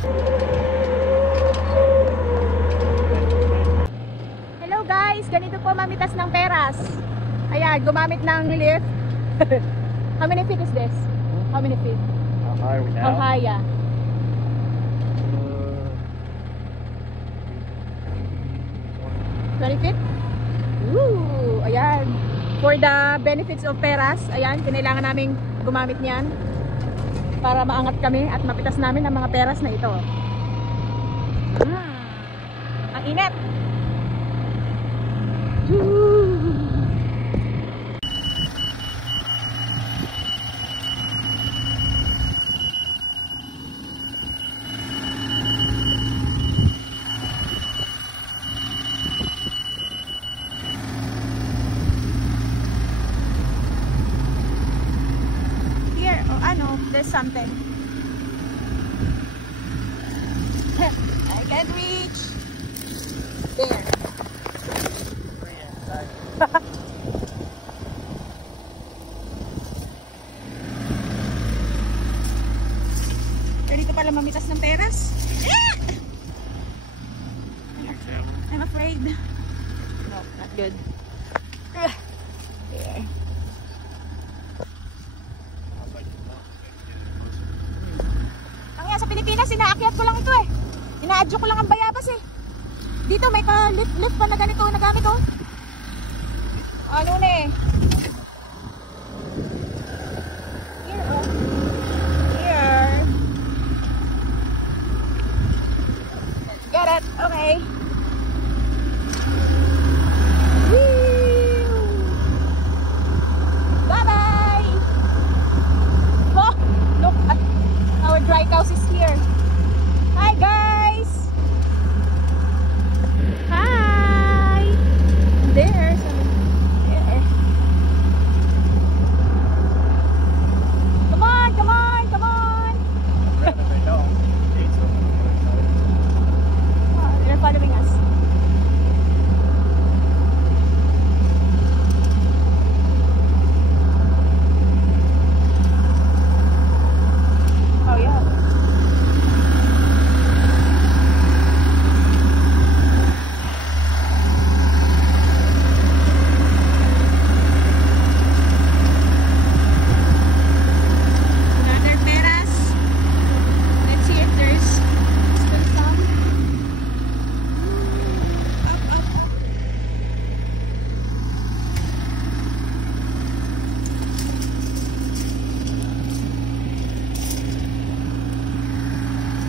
Hello guys, ganito po mamitas ng peras. Ayan, gumamit ng lift. How many feet is this? How many feet? How high are we now? How high, yeah. 20 feet? Woo! Ayan. For the benefits of peras, ayan, kinailangan naming gumamit niyan para maangat kami at mapitas namin ang mga peras na ito. Ang init! There's something. I can't reach. There. So dito pala mamitas ng peras. I'm afraid. No, not good. There. Sa Pilipinas, inaakyat ko lang ito eh. Ina-adyo ko lang ang bayabas eh. Dito may ka-lift pa na ganito na gamit oh. Ano na eh. Here oh. Here. Get it. Okay. Bye-bye. Oh, look at our dry cows is here. Hi guys. Hi. There's Come on, come on, come on. They're following us.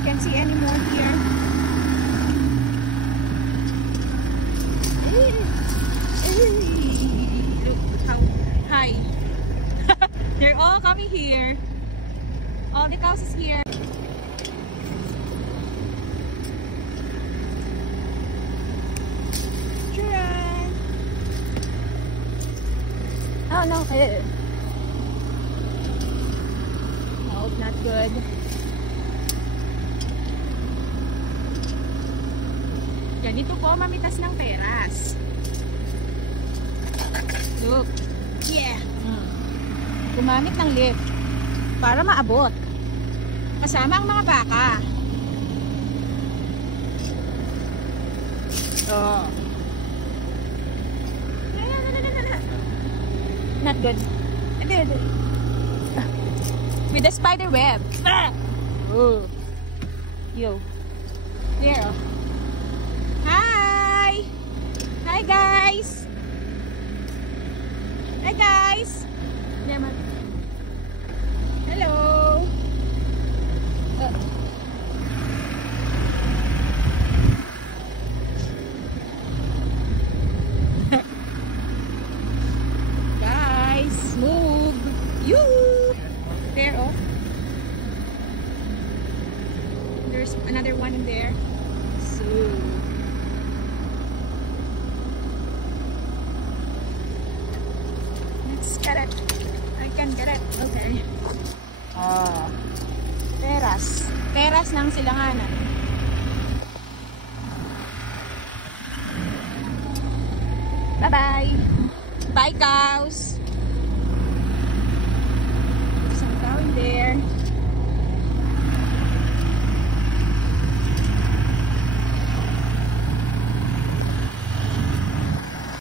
Can't see any more here. Look how high. They're all coming here. All the cows is here. Try. Oh no. Oh, not good. Ganito po mamitas ng peras. Look. Yeah. Gumamit ng lift para maabot. Kasama ang mga baka. Oh. Not good. With the spider web. Oh. Yo. There. Hi! Hi guys! Hi guys! Hello! Guys, move! You! There, oh. There's another one in there. So... get it. I can get it. Okay. Peras. Peras ng silanganan. Bye-bye. Bye, cows.